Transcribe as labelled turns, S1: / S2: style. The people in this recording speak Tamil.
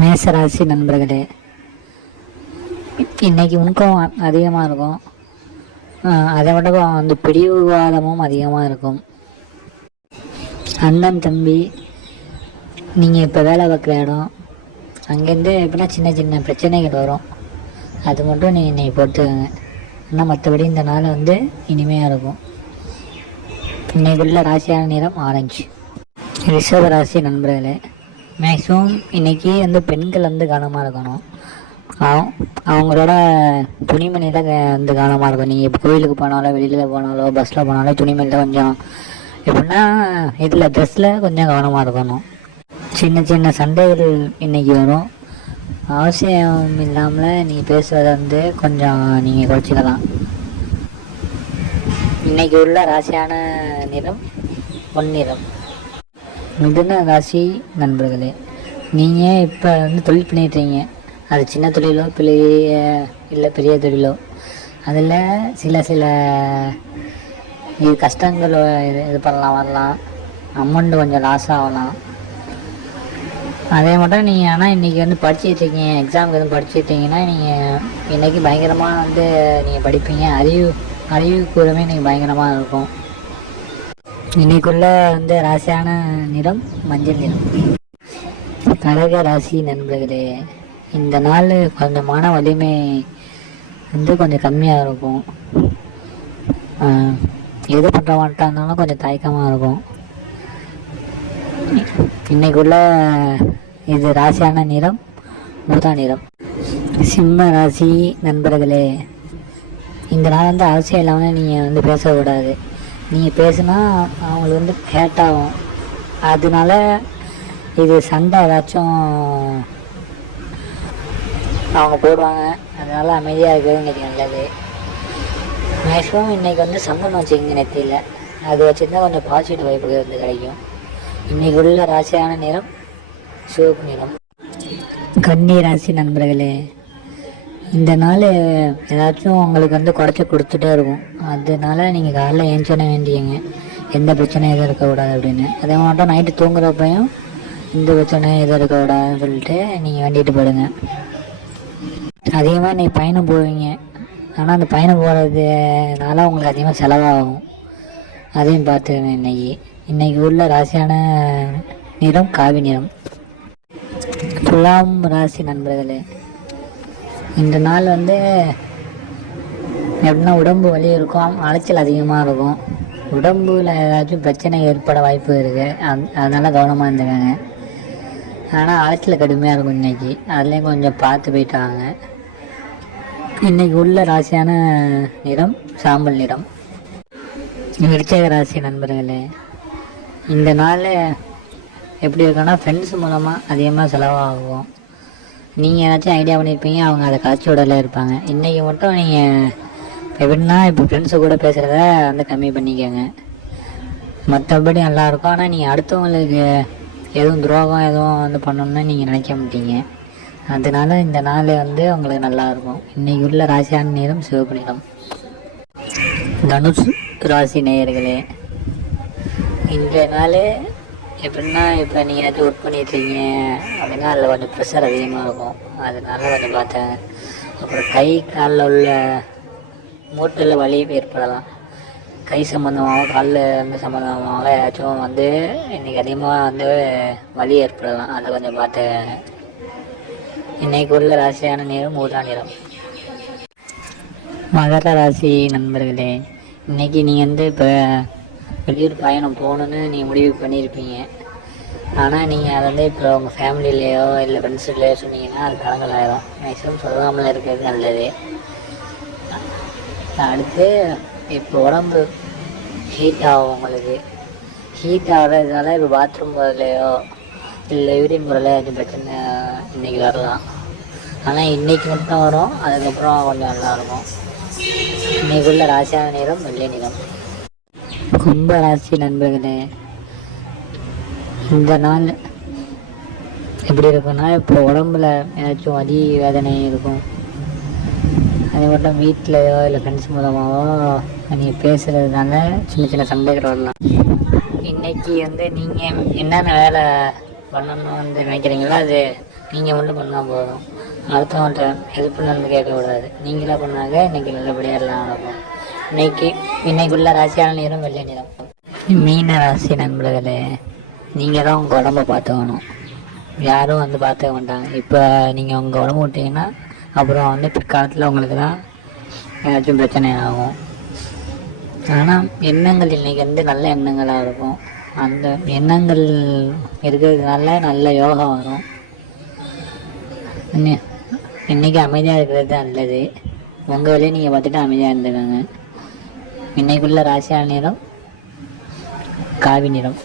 S1: மேசராசி நண்பர்களே இன்னைக்கு உன்கம் அதிகமாக இருக்கும். அதை விட வந்து பிடிவாதமும் அதிகமாக இருக்கும். அண்ணன் தம்பி நீங்கள் இப்போ வேலை பார்க்குற இடம் அங்கேருந்து எப்படின்னா சின்ன சின்ன பிரச்சனைகள் வரும். அது மட்டும் நீங்கள் இன்னைக்கு பொறுத்துக்கோங்க. ஆனால் மற்றபடி இந்த நாள் வந்து இனிமையாக இருக்கும். இன்னைக்குள்ள ராசியான நிறம் ஆரஞ்சு ரிஷப ராசி நண்பர்களே மேக்ஸிமம் இன்னைக்கு வந்து பெண்கள் வந்து கவனமாக இருக்கணும். அவங்களோட துணிமணியில் வந்து கவனமாக இருக்கும். நீங்கள் இப்போ கோயிலுக்கு போனாலோ வெளியில் போனாலோ பஸ்ஸில் போனாலோ துணிமணியில் கொஞ்சம் எப்படின்னா இதில் ட்ரெஸ்ஸில் கொஞ்சம் கவனமாக இருக்கணும். சின்ன சின்ன சண்டைகள் இன்றைக்கி வரும். அவசியம் இல்லாமல் நீங்கள் பேசுவதை வந்து கொஞ்சம் நீங்கள் குறைச்சிக்கலாம். இன்றைக்கி உள்ள ராசியான நிறம் பொன்னிறம் மிதுன ராசி நண்பர்களே நீங்கள் இப்போ வந்து தொழில் பண்ணிட்டுறீங்க. அது சின்ன தொழிலோ பெரிய இல்லை பெரிய தொழிலோ. அதில் சில சில இது கஷ்டங்கள் இது இது பண்ணலாம் வரலாம். அமௌண்ட் கொஞ்சம் லாஸ் ஆகலாம். அதே மட்டும் நீங்கள் ஆனால் இன்றைக்கி வந்து படிச்சுட்டு இருக்கீங்க எக்ஸாமுக்கு எதுவும் படிச்சுட்டீங்கன்னா நீங்கள் இன்றைக்கி பயங்கரமாக வந்து நீங்கள் படிப்பீங்க. அறிவு அறிவு கூறமே நீங்கள் பயங்கரமாக இருக்கும். இன்னைக்குள்ள வந்து ராசியான நிறம் மஞ்சள் நிறம். கடக ராசி நண்பர்களே இந்த நாள் கொஞ்சம் மன வலிமை வந்து கொஞ்சம் கம்மியாக இருக்கும். எது பண்ணுற மாட்டா இருந்தாலும் கொஞ்சம் தயக்கமாக இருக்கும். இன்னைக்குள்ள இது ராசியான நிறம் ஊதா நிறம். சிம்ம ராசி நண்பர்களே இந்த நாள் வந்து அவசியம் இல்லாமல் நீங்கள் வந்து பேசக்கூடாது. நீங்கள் பேசுனா அவங்களுக்கு வந்து ஹேட் ஆகும் அதனால இது சண்டை ஏதாச்சும் அவங்க போடுவாங்க. அதனால் அமைதியாக இருக்கிறது இன்றைக்கி நல்லது மேக்ஸிமம் இன்றைக்கி வந்து சந்தனம் வச்சுக்கிங்க நெத்தியில். அது வச்சுருந்தா கொஞ்சம் பாசிட்டிவ் வாய்ப்புகள் வந்து கிடைக்கும். இன்றைக்கி உள்ள ராசியான நிறம் சிவப்பு நிறம். கன்னி ராசி நண்பர்களே இந்த நாள் ஏதாச்சும் உங்களுக்கு வந்து குறைச்சி கொடுத்துட்டே இருக்கும். அதனால நீங்கள் காலைல ஏஞ்சோன்னே வேண்டியங்க எந்த பிரச்சனையும் எதுவும் இருக்கக்கூடாது அப்படின்னு. அதே மாட்டோம் நைட்டு தூங்குறப்பையும் எந்த பிரச்சனையும் எதுவும் இருக்கக்கூடாதுன்னு சொல்லிட்டு நீங்கள் வேண்டிட்டு போயிடுங்க. அதிகமாக நீங்கள் பயணம் போவீங்க. ஆனால் அந்த பயணம் போகிறதுனால உங்களுக்கு அதிகமாக செலவாகும். அதையும் பார்த்துக்கணும் இன்னைக்கு. இன்றைக்கி உள்ள ராசியான நிறம் காவி நிறம். துலாம் ராசி நண்பர்களே இந்த நாள் வந்து எப்படின்னா உடம்பு வலி இருக்கும் அலைச்சல் அதிகமாக இருக்கும். உடம்புல ஏதாச்சும் பிரச்சனை ஏற்பட வாய்ப்பு இருக்குது அந் அதனால் கவனமாக இருந்துக்காங்க. ஆனால் அலைச்சல் கடுமையாக இருக்கும் இன்றைக்கி அதுலேயும் கொஞ்சம் பார்த்து போயிட்டு வாங்க இன்னைக்கு உள்ள ராசியான நிறம் சாம்பல் நிறம். விருச்சக ராசி நண்பர்களே இந்த நாள் எப்படி இருக்குன்னா ஃப்ரெண்ட்ஸ் மூலமாக அதிகமாக செலவாகும். நீங்கள் ஏதாச்சும் ஐடியா பண்ணியிருப்பீங்க அவங்க அதை காட்சி விடல இருப்பாங்க. இன்றைக்கி மட்டும் நீங்கள் எப்படின்னா இப்போ ஃப்ரெண்ட்ஸு கூட பேசுகிறத வந்து கம்மி பண்ணிக்கோங்க. மற்றபடி நல்லாயிருக்கும். ஆனால் நீங்கள் அடுத்தவங்களுக்கு எதுவும் துரோகம் எதுவும் வந்து பண்ணணும்னு நீங்கள் நினைக்க மாட்டீங்க. அதனால இந்த நாள் வந்து உங்களுக்கு நல்லா இருக்கும் இன்றைக்கி உள்ள ராசியான நிறம் சிவப்பு நிறம். தனுஷ் ராசி நேயர்களே இன்றைய நாள் எப்படின்னா இப்போ நீங்கள் ஏதாச்சும் ஒர்க் பண்ணிட்டுருக்கீங்க அப்படின்னா அதில் கொஞ்சம் ப்ரெஷர் அதிகமாக இருக்கும். அதனால கொஞ்சம் பார்த்தேன். அப்புறம் கை காலில் உள்ள மூட்டில் வலி ஏற்படலாம். கை சம்மந்தமாக காலில் வந்து சம்மந்தமாக ஏதாச்சும் வந்து இன்றைக்கி அதிகமாக வந்து வலி ஏற்படலாம். அதை கொஞ்சம் பார்த்து இன்றைக்கு உள்ள ராசியான நிறம் மூதா நிறம் மகர ராசி நண்பர்களே இன்னைக்கு நீங்கள் வந்து இப்போ வெளியூர் பயணம் போகணுன்னு நீங்கள் முடிவு பண்ணியிருப்பீங்க. ஆனால் நீங்கள் அதை வந்து இப்போ உங்கள் ஃபேமிலியிலேயோ இல்லை ஃப்ரெண்ட்ஸுலேயோ சொன்னீங்கன்னா அது கலங்கலாயிரும் மேக்ஸிமம் சொல்லாமல் இருக்கிறது நல்லது. அடுத்து இப்போ உடம்பு ஹீட் ஆகும் உங்களுக்கு. ஹீட் ஆகிறதுனால இப்போ பாத்ரூம் போகிறதுலையோ இல்லை யூரின் போகிறதுல எதுவும் பிரச்சனை இன்றைக்கி வரலாம். ஆனால் இன்றைக்கி மட்டும் வரும். அதுக்கப்புறம் கொஞ்சம் நல்லா இருக்கும். இன்னைக்குள்ள ராசியான நிறம் வெள்ளை நிறம். கும்பராசி நண்பர்களே இந்த நாள் எப்படி இருக்குன்னா இப்போ உடம்புல ஏதாச்சும் வலி வேதனை இருக்கும். அது மட்டும் வீட்டிலையோ இல்லை ஃப்ரெண்ட்ஸ் மூலமாகவோ நீங்கள் பேசுகிறதுனால சின்ன சின்ன சண்டைகள் வரலாம். இன்னைக்கு வந்து நீங்கள் என்னென்ன வேலை பண்ணணும்னு வந்து நினைக்கிறீங்களோ அது நீங்கள் மட்டும் பண்ணால் போதும். அடுத்தவங்கள்ட்ட ஹெல்ப் பண்ணணும்னு கேட்கக்கூடாது. நீங்களாக பண்ணாங்க இன்னைக்கு நல்லபடியாக எல்லாம் நடக்கும். இன்னைக்கு இன்னைக்குள்ள ராசியான நிறம் வெள்ளை நிறம். மீன ராசி நண்பர்களே நீங்கள் தான் உங்கள் உடம்ப பார்த்துக்கணும். யாரும் வந்து பார்த்துக்க மாட்டாங்க. இப்போ நீங்கள் உங்கள் உடம்பு விட்டீங்கன்னா அப்புறம் வந்து பிற்காலத்தில் உங்களுக்கு தான் ஏதாச்சும் பிரச்சனை ஆகும். ஆனால் எண்ணங்கள் இன்றைக்கி வந்து நல்ல எண்ணங்களாக இருக்கும். அந்த எண்ணங்கள் இருக்கிறதுனால நல்ல யோகா வரும். இன்றைக்கி இன்னைக்கு அமைதியாக இருக்கிறது நல்லது. உங்கள் வேலையை நீங்கள் பார்த்துட்டு அமைதியாக இருந்துக்கோங்க. இன்னைக்குள்ள ராசியான நிறம் காவி நிறம்.